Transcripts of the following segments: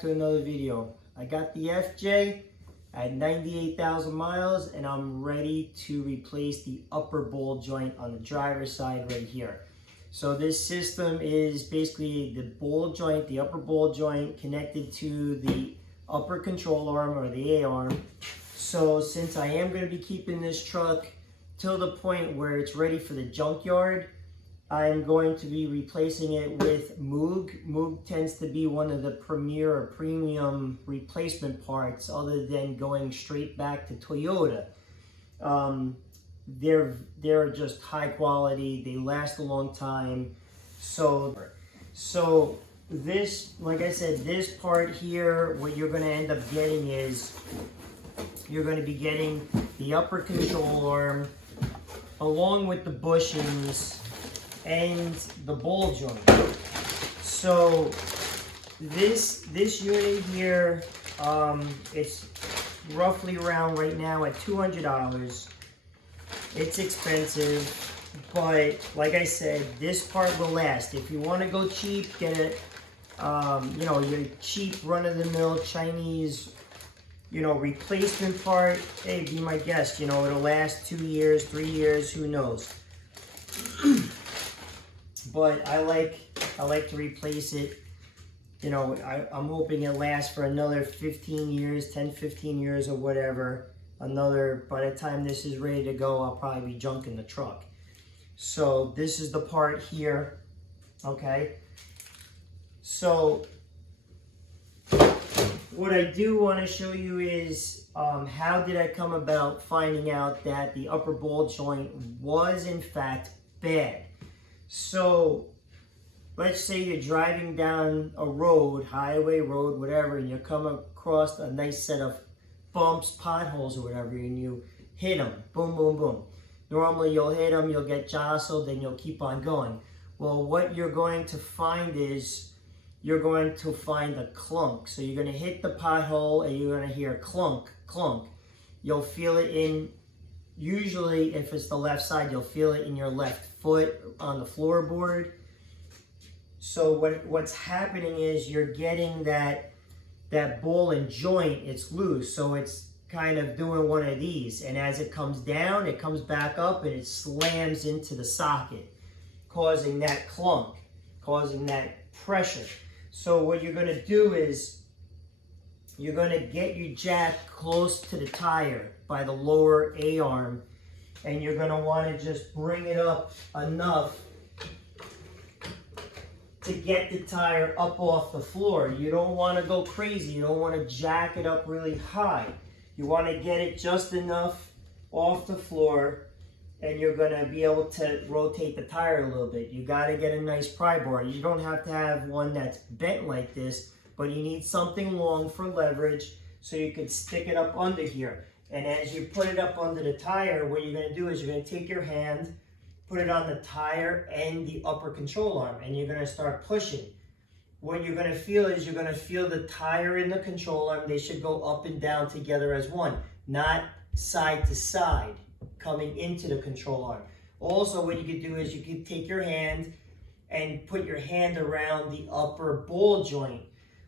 back to another video. I got the FJ at 98,000 miles and I'm ready to replace the upper ball joint on the driver's side right here. So this system is basically the ball joint, the upper ball joint connected to the upper control arm or the A arm. So since I am going to be keeping this truck till the point where it's ready for the junkyard, I'm going to be replacing it with Moog. Moog tends to be one of the premier or premium replacement parts other than going straight back to Toyota. They're just high quality, they last a long time. So this, like I said, this part here, what you're going to end up getting is you're going to be getting the upper control arm along with the bushings and the ball joint. So this unit here, it's roughly around right now at $200. It's expensive, but like I said, this part will last. If you want to go cheap, get it, your cheap run-of-the-mill Chinese, replacement part. Hey, be my guest. It'll last 2 years, 3 years, who knows. But I like to replace it. I'm hoping it lasts for another 15 years, 10, 15 years or whatever. By the time this is ready to go, I'll probably be junking the truck. So this is the part here, okay? So what I do want to show you is how did I come about finding out that the upper ball joint was in fact bad. So let's say you're driving down a road, highway, road, whatever, and you come across a nice set of bumps, potholes or whatever, and you hit them, boom, boom, boom. Normally you'll hit them, you'll get jostled, then you'll keep on going. Well, what you're going to find is you're going to find a clunk. So you're going to hit the pothole and you're going to hear clunk, clunk. You'll feel it usually if it's the left side, you'll feel it in your left foot on the floorboard. So what's happening is you're getting that ball and joint, it's loose, so it's kind of doing one of these, and as it comes down, it comes back up and it slams into the socket, causing that clunk, causing that pressure. So what you're going to do is you're going to get your jack close to the tire by the lower A arm, and you're going to want to just bring it up enough to get the tire up off the floor. You don't want to go crazy. You don't want to jack it up really high. You want to get it just enough off the floor, and you're going to be able to rotate the tire a little bit. You got to get a nice pry bar. You don't have to have one that's bent like this, but you need something long for leverage so you can stick it up under here. And as you put it up under the tire, what you're going to do is you're going to take your hand, put it on the tire and the upper control arm, and you're going to start pushing. What you're going to feel is you're going to feel the tire and the control arm. They should go up and down together as one, not side to side coming into the control arm. Also, what you could do is you could take your hand and put your hand around the upper ball joint.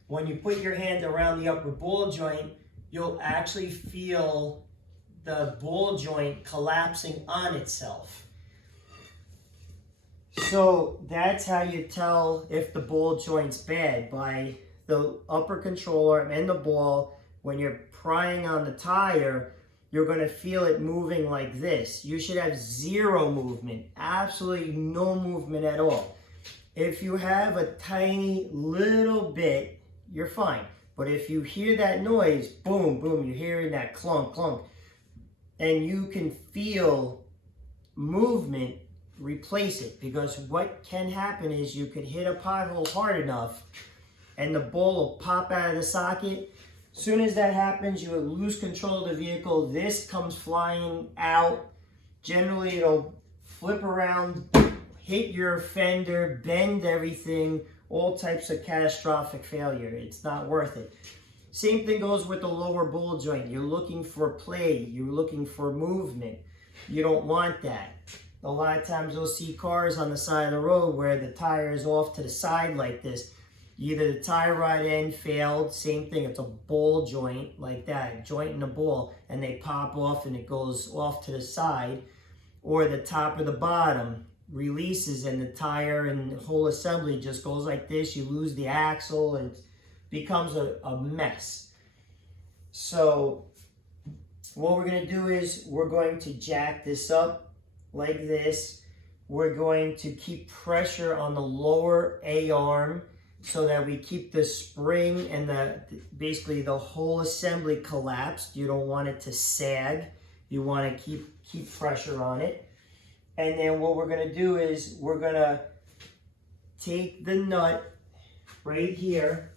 When you put your hand around the upper ball joint, you'll actually feel the ball joint collapsing on itself. So that's how you tell if the ball joint's bad, by the upper control arm and the ball. When you're prying on the tire, you're going to feel it moving like this. You should have zero movement, absolutely no movement at all. If you have a tiny little bit, you're fine. But if you hear that noise, boom, boom, you're hearing that clunk, clunk, and you can feel movement, replace it. Because what can happen is you could hit a pothole hard enough and the ball will pop out of the socket. Soon as that happens, you will lose control of the vehicle. This comes flying out. Generally, it'll flip around, hit your fender, bend everything, all types of catastrophic failure. It's not worth it. Same thing goes with the lower ball joint. You're looking for play. You're looking for movement. You don't want that. A lot of times you'll see cars on the side of the road where the tire is off to the side like this. Either the tie rod end failed, same thing, it's a ball joint like that, joint in the ball, and they pop off and it goes off to the side, or the top or the bottom releases and the tire and the whole assembly just goes like this. You lose the axle and it becomes a mess. So what we're going to do is we're going to jack this up like this. We're going to keep pressure on the lower A-arm so that we keep the spring and basically the whole assembly collapsed. You don't want it to sag. You want to keep pressure on it. And then what we're going to do is we're going to take the nut right here.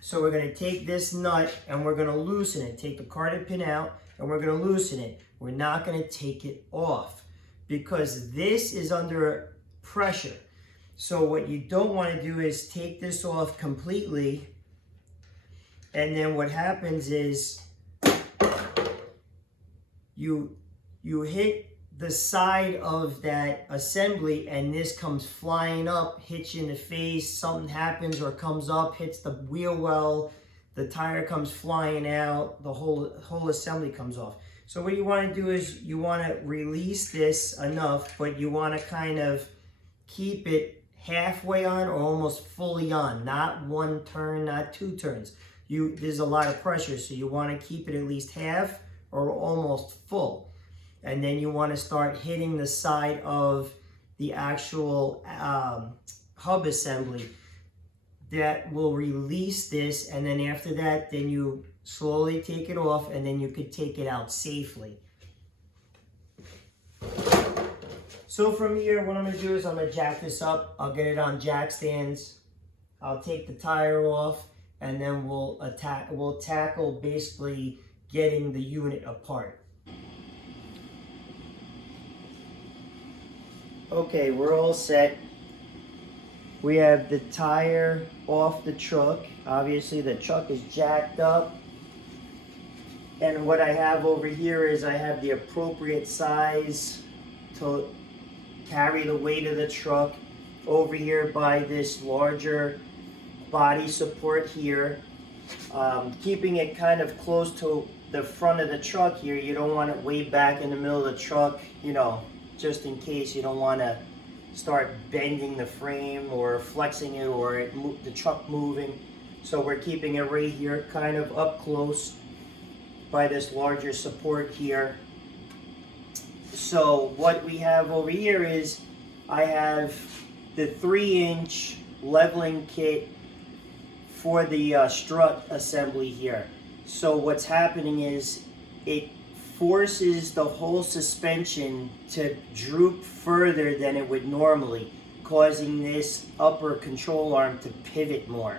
So we're going to take this nut and we're going to loosen it. Take the carded pin out and we're going to loosen it. We're not going to take it off because this is under pressure. So what you don't want to do is take this off completely. And then what happens is you hit the side of that assembly and this comes flying up, hits you in the face, something happens or comes up, hits the wheel well, the tire comes flying out, the whole assembly comes off. So what you want to do is you want to release this enough, but you want to kind of keep it halfway on or almost fully on, not one turn, not two turns. There's a lot of pressure, so you want to keep it at least half or almost full. And then you want to start hitting the side of the actual hub assembly. That will release this, and then after that, then you slowly take it off, and then you could take it out safely. So from here, what I'm going to do is I'm going to jack this up. I'll get it on jack stands. I'll take the tire off, and then we'll tackle basically getting the unit apart. Okay, we're all set. We have the tire off the truck. Obviously the truck is jacked up. And what I have over here is I have the appropriate size to carry the weight of the truck over here by this larger body support here. Keeping it kind of close to the front of the truck here. You don't want it way back in the middle of the truck, you know, just in case. You don't want to start bending the frame or flexing it or the truck moving. So we're keeping it right here, kind of up close by this larger support here. So what we have over here is I have the 3-inch leveling kit for the strut assembly here. So what's happening is it forces the whole suspension to droop further than it would normally, causing this upper control arm to pivot more.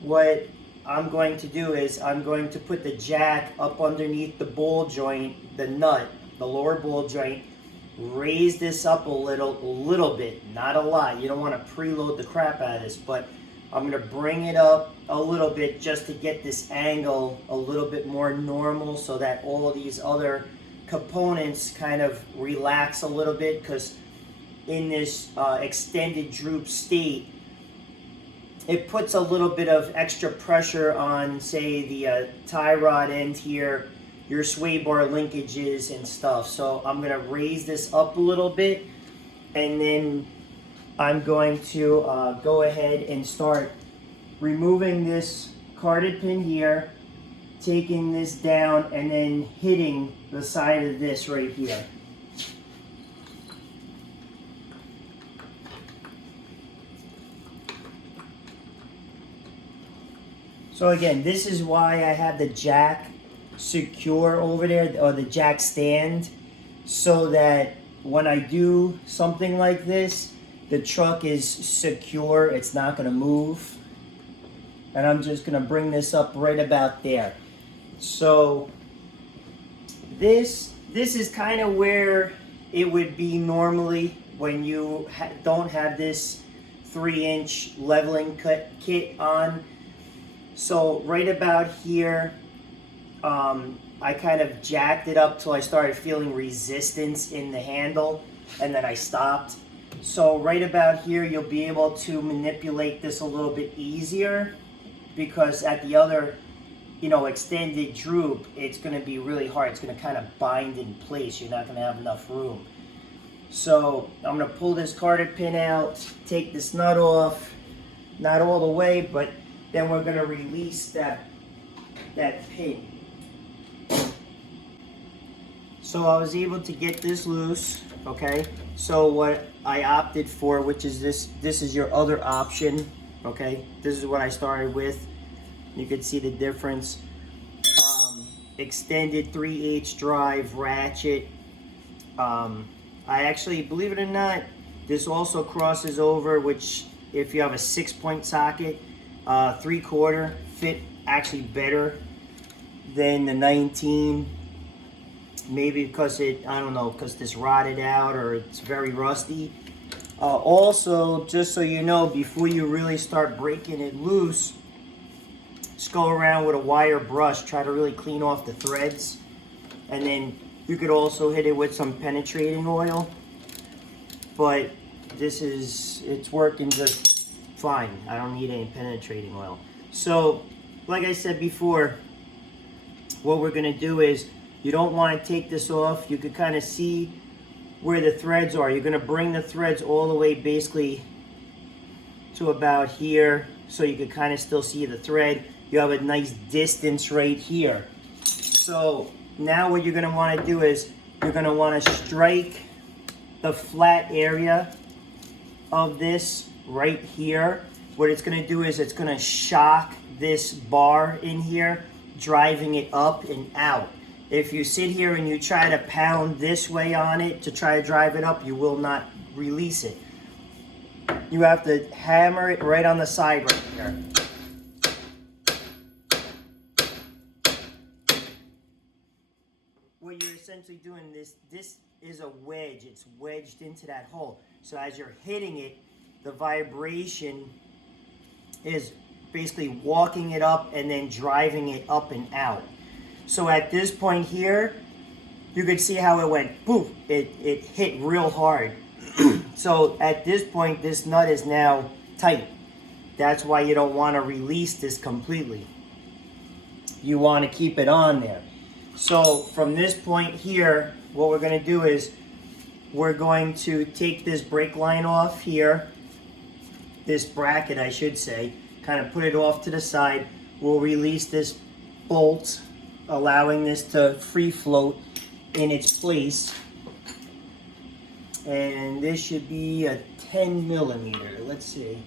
What I'm going to do is I'm going to put the jack up underneath the ball joint, the nut, the lower ball joint, raise this up a little bit, not a lot. You don't want to preload the crap out of this, but I'm going to bring it up a little bit just to get this angle a little bit more normal so that all of these other components kind of relax a little bit, because in this extended droop state, it puts a little bit of extra pressure on, say, the tie rod end here, your sway bar linkages and stuff. So I'm going to raise this up a little bit, and then I'm going to go ahead and start removing this carded pin here, taking this down, and then hitting the side of this right here. So again, this is why I have the jack secure over there, or the jack stand, so that when I do something like this, the truck is secure, it's not going to move. And I'm just going to bring this up right about there. So this is kind of where it would be normally when you don't have this 3-inch leveling kit on. So right about here, I kind of jacked it up till I started feeling resistance in the handle, and then I stopped. So right about here, you'll be able to manipulate this a little bit easier, because at the other, extended droop, it's going to be really hard. It's going to kind of bind in place. You're not going to have enough room. So I'm going to pull this carter pin out, take this nut off, not all the way, but then we're going to release that pin. So I was able to get this loose, okay? So what I opted for, which is this is your other option, okay? This is what I started with. You can see the difference. Extended 3/8 drive ratchet. I actually, believe it or not, this also crosses over, which if you have a 6-point socket, 3/4 fit actually better than the 19. Maybe because I don't know, because this rotted out or it's very rusty. Also, just so you know, before you really start breaking it loose, just go around with a wire brush, try to really clean off the threads. And then you could also hit it with some penetrating oil. But it's working just fine. I don't need any penetrating oil. So, like I said before, what we're gonna do is, you don't want to take this off. You could kind of see where the threads are. You're going to bring the threads all the way basically to about here, so you can kind of still see the thread. You have a nice distance right here. So now what you're going to want to do is, you're going to want to strike the flat area of this right here. What it's going to do is, it's going to shock this bar in here, driving it up and out. If you sit here and you try to pound this way on it to try to drive it up, you will not release it. You have to hammer it right on the side right here. What you're essentially doing, this is a wedge. It's wedged into that hole. So as you're hitting it, the vibration is basically walking it up and then driving it up and out. So at this point here, you could see how it went, poof, it hit real hard. So at this point, this nut is now tight. That's why you don't want to release this completely. You want to keep it on there. So from this point here, what we're going to do is, we're going to take this brake line off here, this bracket I should say, kind of put it off to the side. We'll release this bolt, allowing this to free float in its place. And this should be a 10 millimeter. Let's see.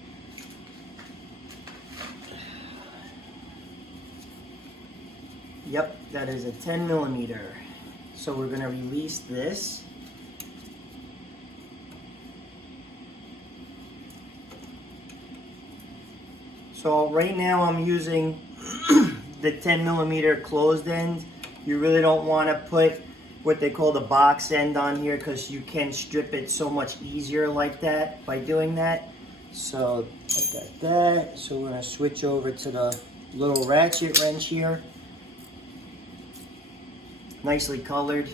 Yep, that is a 10 millimeter. So we're going to release this. So right now I'm using the 10 millimeter closed end. You really don't want to put what they call the box end on here, because you can strip it so much easier like that by doing that. So I got that. So we're going to switch over to the little ratchet wrench here. Nicely colored.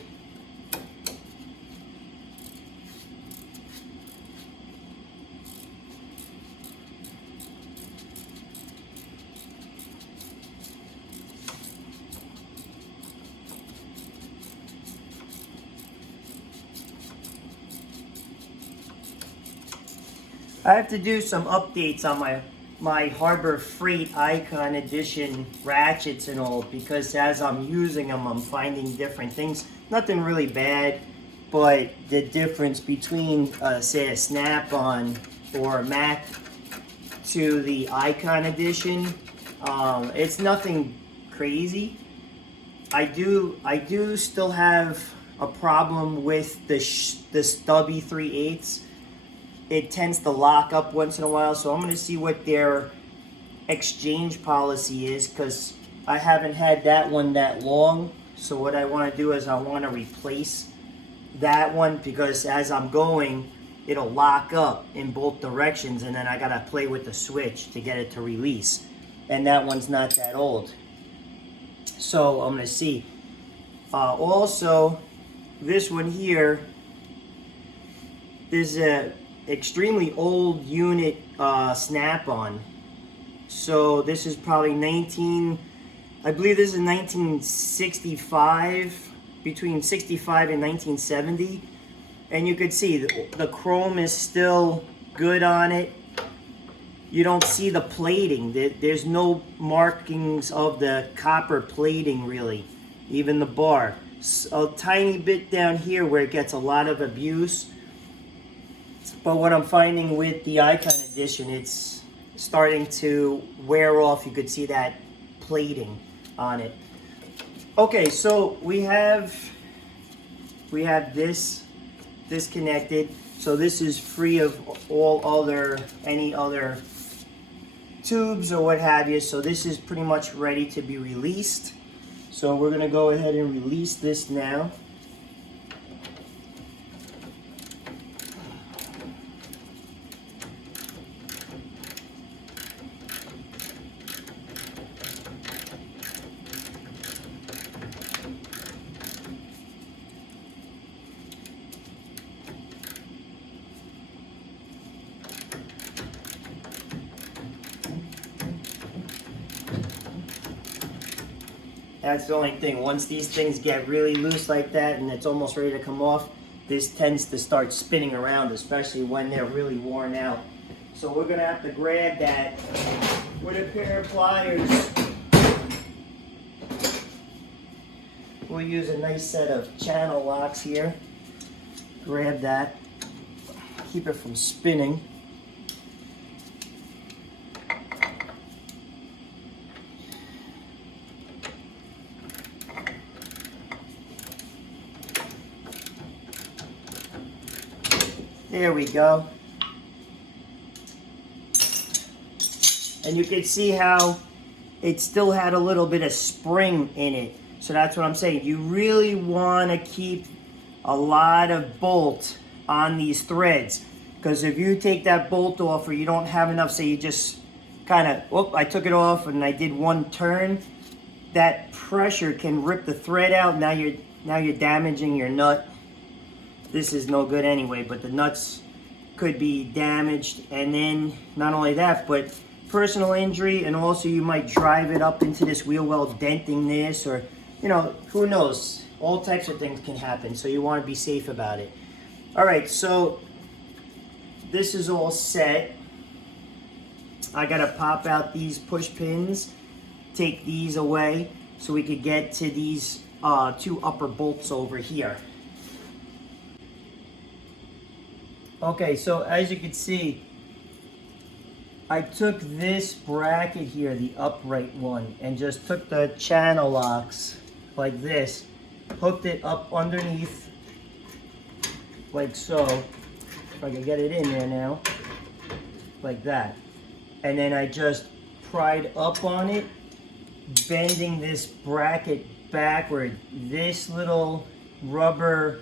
I have to do some updates on my Harbor Freight Icon Edition ratchets and all, because as I'm using them, I'm finding different things. Nothing really bad, but the difference between, say, a Snap-on or a Mac to the Icon Edition, it's nothing crazy. I do still have a problem with the stubby 3/8. It tends to lock up once in a while, so I'm going to see what their exchange policy is, because I haven't had that one that long. So what I want to do is, I want to replace that one, because as I'm going, it'll lock up in both directions, and then I got to play with the switch to get it to release. And that one's not that old. So I'm going to see. Also, this one here, there's extremely old unit snap-on. So this is probably I believe this is 1965, between 65 and 1970. And you could see the chrome is still good on it. You don't see the plating. There's no markings of the copper plating really, even the bar. A tiny bit down here where it gets a lot of abuse. But what I'm finding with the Icon Edition, it's starting to wear off. You could see that plating on it. Okay, so we have this disconnected. So this is free of any other tubes or what have you. So this is pretty much ready to be released. So we're gonna go ahead and release this now. That's the only thing. Once these things get really loose like that and it's almost ready to come off, this tends to start spinning around, especially when they're really worn out. So we're gonna have to grab that with a pair of pliers. We'll use a nice set of channel locks here. Grab that, keep it from spinning. There we go. And you can see how it still had a little bit of spring in it. So that's what I'm saying. You really want to keep a lot of bolt on these threads. Because if you take that bolt off or you don't have enough, say you just kind of, oh, I took it off and I did one turn, that pressure can rip the thread out. Now you're damaging your nut. This is no good anyway, but the nuts could be damaged. And then not only that, but personal injury, and also you might drive it up into this wheel well, denting this, or, you know, who knows? All types of things can happen, so you want to be safe about it. All right, so this is all set. I gotta pop out these push pins, take these away, so we could get to these two upper bolts over here. Okay, so as you can see, I took this bracket here, the upright one, and just took the channel locks like this, hooked it up underneath, like so. If I can get it in there now, like that. And then I just pried up on it, bending this bracket backward. This little rubber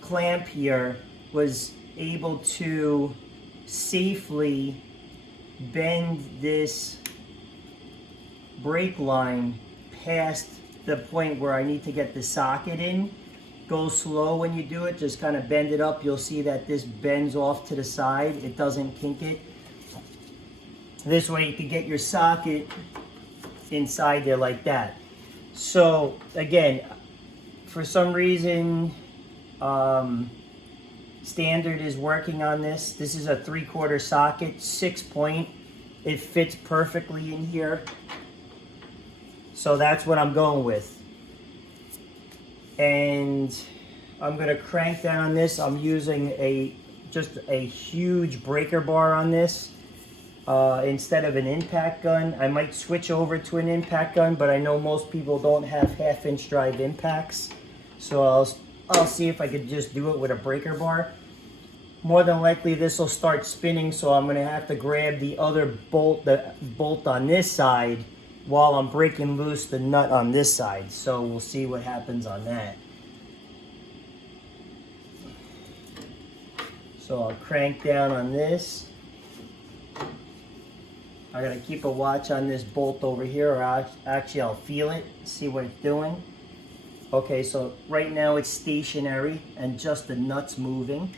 clamp here was able to safely bend this brake line past the point where I need to get the socket in. Go slow when you do it, just kind of bend it up. You'll see that this bends off to the side. It doesn't kink it. This way you can get your socket inside there like that. So again, for some reason, Standard is working on this. This is a 3/4 socket, 6-point. It fits perfectly in here. So that's what I'm going with. And I'm gonna crank down this. I'm using just a huge breaker bar on this instead of an impact gun. I might switch over to an impact gun, but I know most people don't have 1/2-inch drive impacts. So I'll see if I could just do it with a breaker bar. More than likely this will start spinning, so I'm gonna have to grab the other bolt, the bolt on this side, while I'm breaking loose the nut on this side. So we'll see what happens on that. So I'll crank down on this. I gotta keep a watch on this bolt over here, or actually I'll feel it, see what it's doing. Okay, so right now it's stationary and just the nut's moving.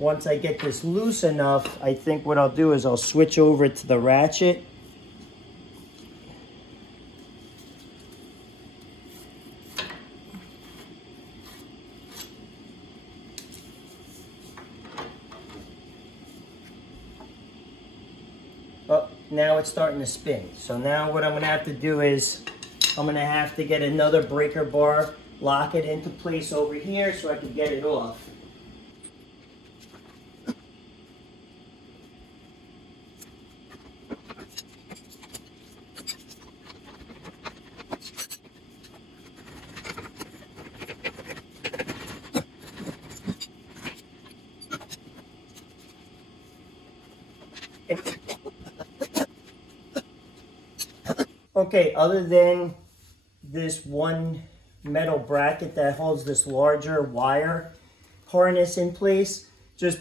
once I get this loose enough, I think what I'll do is I'll switch over to the ratchet. Oh, now it's starting to spin. So now what I'm gonna have to do is I'm gonna have to get another breaker bar, lock it into place over here so I can get it off. Okay, other than this one metal bracket that holds this larger wire harness in place, just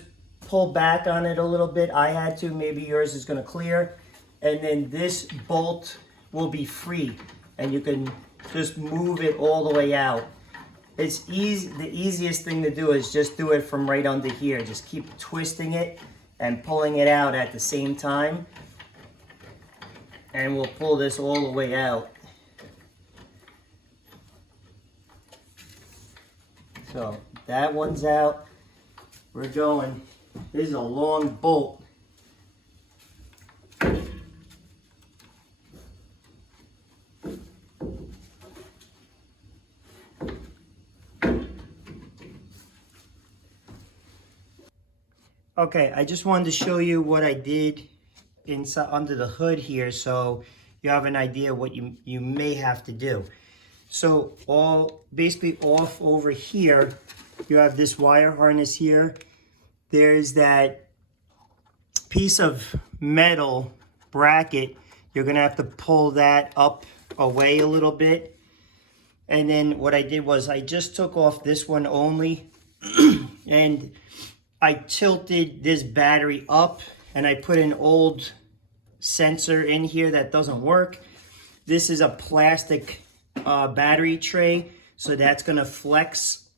pull back on it a little bit. I had to, maybe yours is gonna clear. And then this bolt will be free and you can just move it all the way out. It's easy. The easiest thing to do is just do it from right under here. Just keep twisting it and pulling it out at the same time. And we'll pull this all the way out. So that one's out. We're going. This is a long bolt. Okay, I just wanted to show you what I did inside under the hood here, so you have an idea what you may have to do. So basically off over here, you have this wire harness here. There's that piece of metal bracket. You're gonna have to pull that up away a little bit. And then what I did was I just took off this one only and I tilted this battery up and I put an old sensor in here that doesn't work. This is a plastic battery tray, so that's gonna flex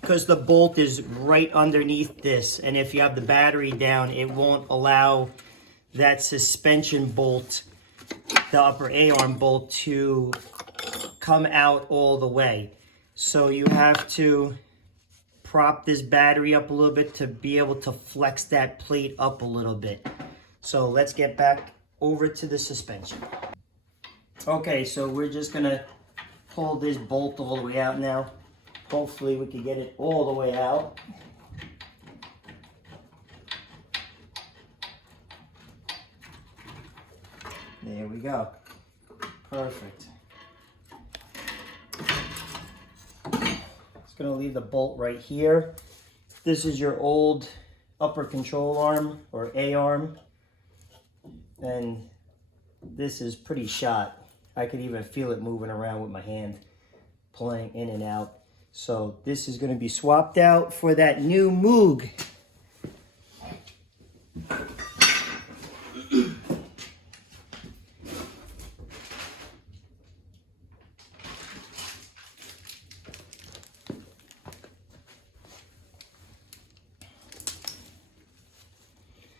because the bolt is right underneath this, and if you have the battery down, it won't allow that suspension bolt, the upper A-arm bolt, to come out all the way. So you have to prop this battery up a little bit to be able to flex that plate up a little bit. So let's get back over to the suspension. Okay, so we're just gonna pull this bolt all the way out now. Hopefully we can get it all the way out. There we go. Perfect. Just gonna leave the bolt right here. This is your old upper control arm or A-arm. And this is pretty shot. I could even feel it moving around with my hand, pulling in and out. So this is gonna be swapped out for that new Moog.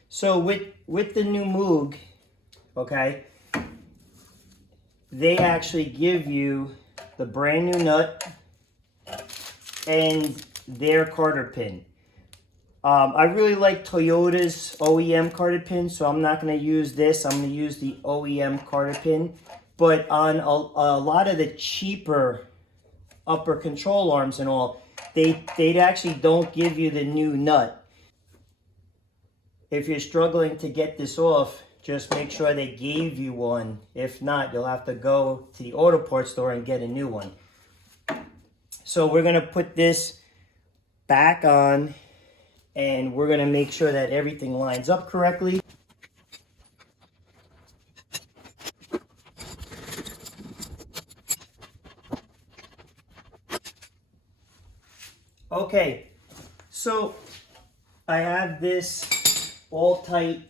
So with the new Moog, okay, they actually give you the brand new nut and their carter pin. I really like Toyota's OEM carter pin, so I'm not going to use this. I'm going to use the OEM carter pin. But on a lot of the cheaper upper control arms and all, they actually don't give you the new nut. If you're struggling to get this off, just make sure they gave you one. If not, you'll have to go to the auto parts store and get a new one. So we're going to put this back on and we're going to make sure that everything lines up correctly. Okay, so I have this all tight.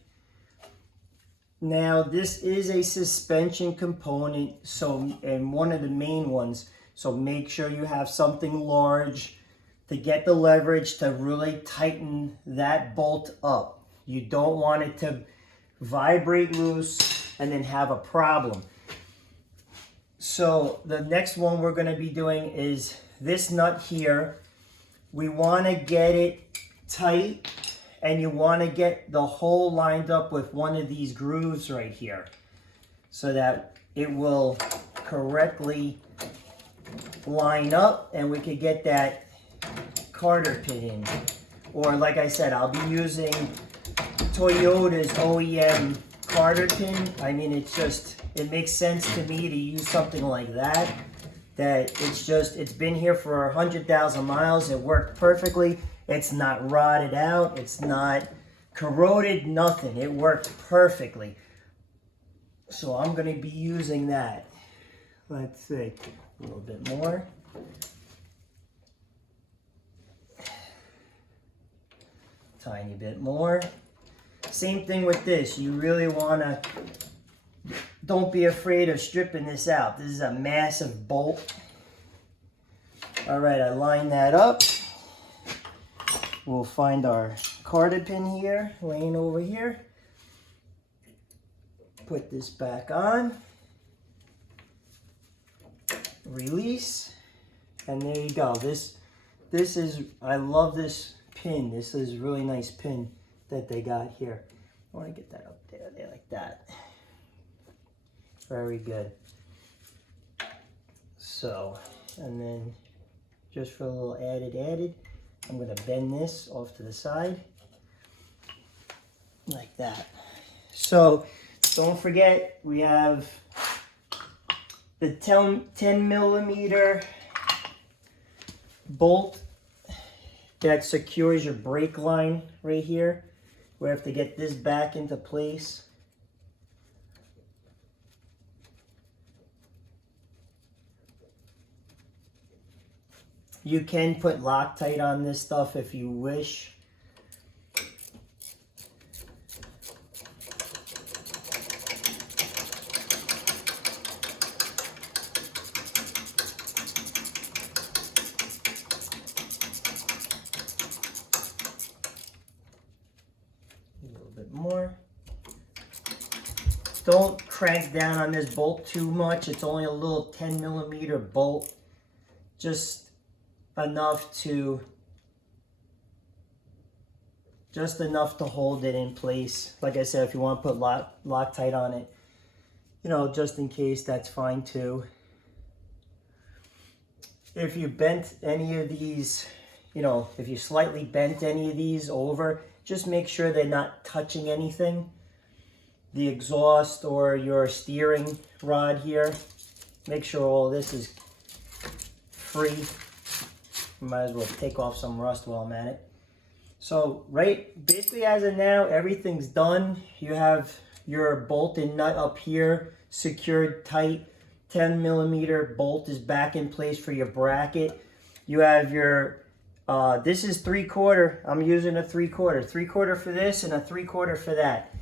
Now this is a suspension component, so, and one of the main ones, so make sure you have something large to get the leverage to really tighten that bolt up. You don't want it to vibrate loose and then have a problem. So the next one we're going to be doing is this nut here. We want to get it tight, and you want to get the hole lined up with one of these grooves right here so that it will correctly line up and we could get that Carter pin in. Or like I said, I'll be using Toyota's OEM Carter pin. I mean, it makes sense to me to use something like that. It's been here for 100,000 miles. It worked perfectly. It's not rotted out. It's not corroded, nothing. It worked perfectly. So I'm going to be using that. Let's see, a little bit more. Tiny bit more. Same thing with this. You really want to, don't be afraid of stripping this out. This is a massive bolt. All right, I line that up. We'll find our Carter pin here, laying over here. Put this back on. Release. And there you go. This is, I love this pin. This is a really nice pin that they got here. I want to get that up there like that. Very good. So, and then just for a little added, I'm going to bend this off to the side like that. So don't forget, we have the 10 millimeter bolt that secures your brake line right here. We have to get this back into place. You can put Loctite on this stuff if you wish. A little bit more. Don't crank down on this bolt too much. It's only a little 10 millimeter bolt. Just enough to hold it in place. Like I said, if you want to put Loctite on it, you know, just in case, that's fine too. If you bent any of these, you know, if you slightly bent any of these over, just make sure they're not touching anything. The exhaust or your steering rod here, make sure all this is free. Might as well take off some rust while I'm at it. So basically as of now, everything's done. You have your bolt and nut up here secured tight. 10 millimeter bolt is back in place for your bracket. You have your, this is 3/4. I'm using a 3/4. 3/4 for this and a 3/4 for that.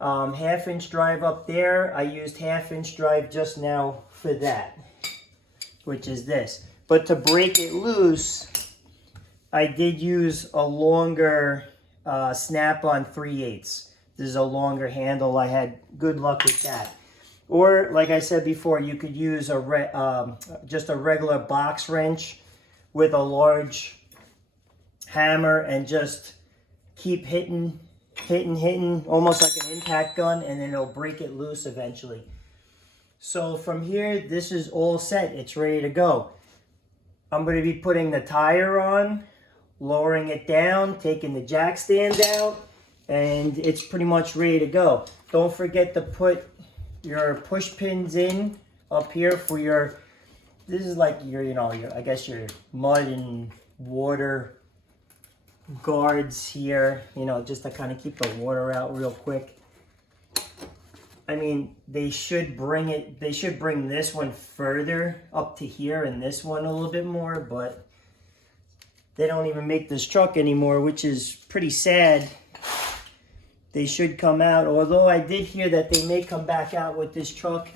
1/2 inch drive up there. I used 1/2 inch drive just now for that, which is this. But to break it loose, I did use a longer Snap-on 3/8. This is a longer handle. I had good luck with that. Or, like I said before, you could use just a regular box wrench with a large hammer and just keep hitting, almost like an impact gun, and then it'll break it loose eventually. So from here, this is all set. It's ready to go. I'm going to be putting the tire on, lowering it down, taking the jack stand out, and it's pretty much ready to go. Don't forget to put your push pins in up here for your, this is like your, you know, I guess your mud and water guards here, you know, just to kind of keep the water out real quick. I mean, they should bring this one further up to here and this one a little bit more, but they don't even make this truck anymore, which is pretty sad. They should come out, although I did hear that they may come back out with this truck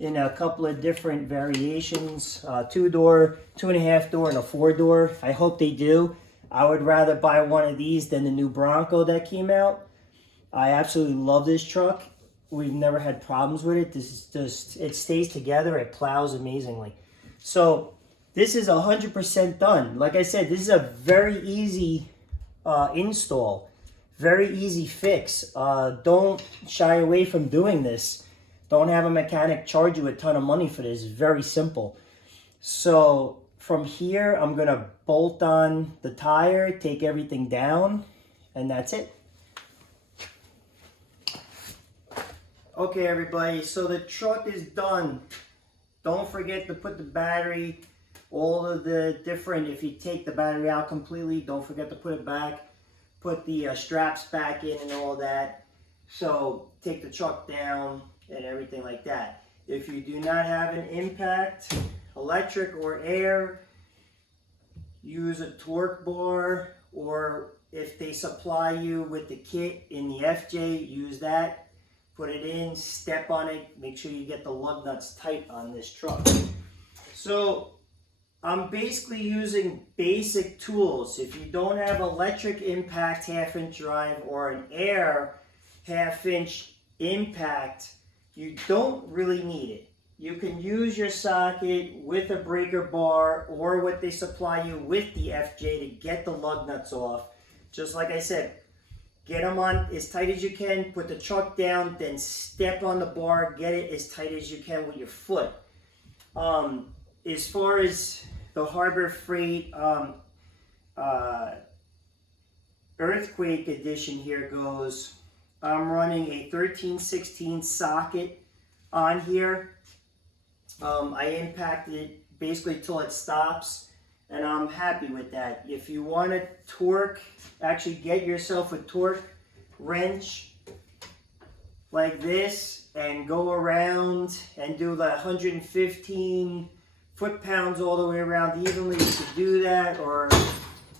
in a couple of different variations, 2-door, 2.5-door, and a 4-door. I hope they do. I would rather buy one of these than the new Bronco that came out. I absolutely love this truck. We've never had problems with it. This is just, it stays together. It plows amazingly. So this is 100% done. Like I said, this is a very easy install. Very easy fix. Don't shy away from doing this. Don't have a mechanic charge you a ton of money for this. It's very simple. So from here, I'm going to bolt on the tire, take everything down, and that's it. Okay, everybody, so the truck is done. Don't forget to put the battery, all of the different, if you take the battery out completely, don't forget to put it back. Put the straps back in and all that. So take the truck down and everything like that. If you do not have an impact, electric or air, use a torque bar, or if they supply you with the kit in the FJ, use that. Put it in, step on it, make sure you get the lug nuts tight on this truck. So I'm basically using basic tools. If you don't have electric impact 1/2-inch drive or an air 1/2-inch impact, you don't really need it. You can use your socket with a breaker bar or what they supply you with the FJ to get the lug nuts off. Just like I said, get them on as tight as you can, put the truck down, then step on the bar, get it as tight as you can with your foot. As far as the Harbor Freight Earthquake Edition here goes, I'm running a 13/16 socket on here. I impacted it basically till it stops, and I'm happy with that. If you want to torque, actually get yourself a torque wrench like this and go around and do the 115 foot-pounds all the way around evenly. You could do that, or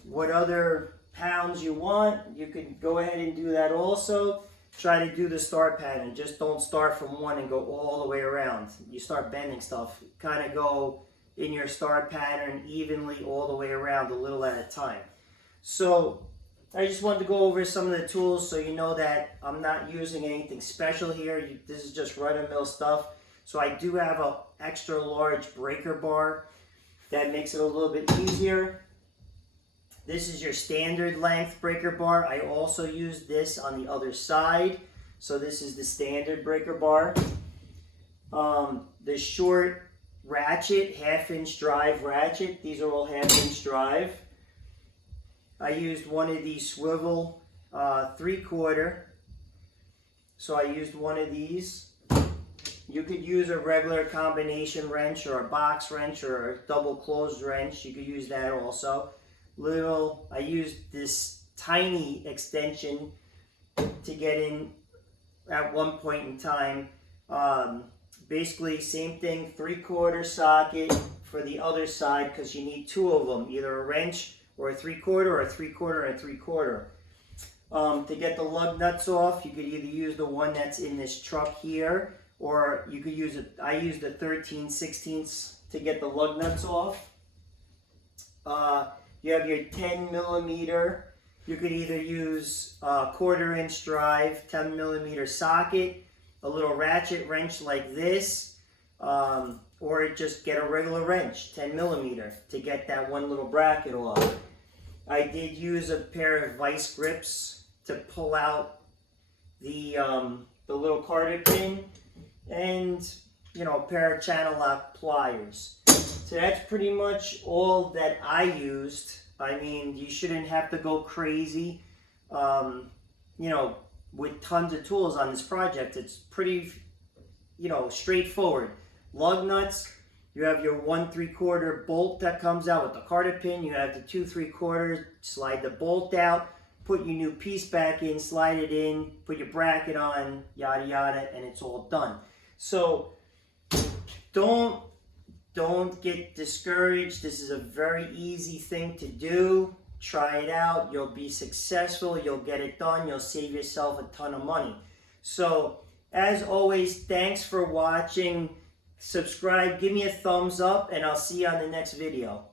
what other pounds you want. You could go ahead and do that also. Try to do the start pattern. Just don't start from one and go all the way around. You start bending stuff. Kind of go in your start pattern evenly all the way around, a little at a time. So I just wanted to go over some of the tools so you know that I'm not using anything special here. This is just run-of-the-mill stuff. So I do have an extra large breaker bar that makes it a little bit easier. This is your standard length breaker bar. I also use this on the other side. So this is the standard breaker bar. The short ratchet, 1/2-inch drive ratchet. These are all 1/2-inch drive. I used one of these swivel 3/4. So I used one of these. You could use a regular combination wrench or a box wrench or a double closed wrench. You could use that also. I used this tiny extension to get in at one point in time. Basically same thing, 3/4 socket for the other side, because you need two of them, either a wrench or a 3/4 or a 3/4 and a 3/4. To get the lug nuts off, you could either use the one that's in this truck here, or you could use it. I used the 13/16 to get the lug nuts off. You have your 10mm. You could either use a 1/4-inch drive, 10mm socket, a little ratchet wrench like this, or just get a regular wrench, 10mm, to get that one little bracket off. I did use a pair of vice grips to pull out the little carter pin, and a pair of channel lock pliers. So that's pretty much all that I used. I mean, you shouldn't have to go crazy, with tons of tools on this project. It's pretty, straightforward. Lug nuts, you have your 1 3/4 bolt that comes out with the carter pin. You have the 2 3/4, slide the bolt out, put your new piece back in, slide it in, put your bracket on, yada yada, and it's all done. So don't get discouraged. This is a very easy thing to do. Try it out. You'll be successful. You'll get it done. You'll save yourself a ton of money. So, as always, thanks for watching. subscribe, give me a thumbs up, and I'll see you on the next video.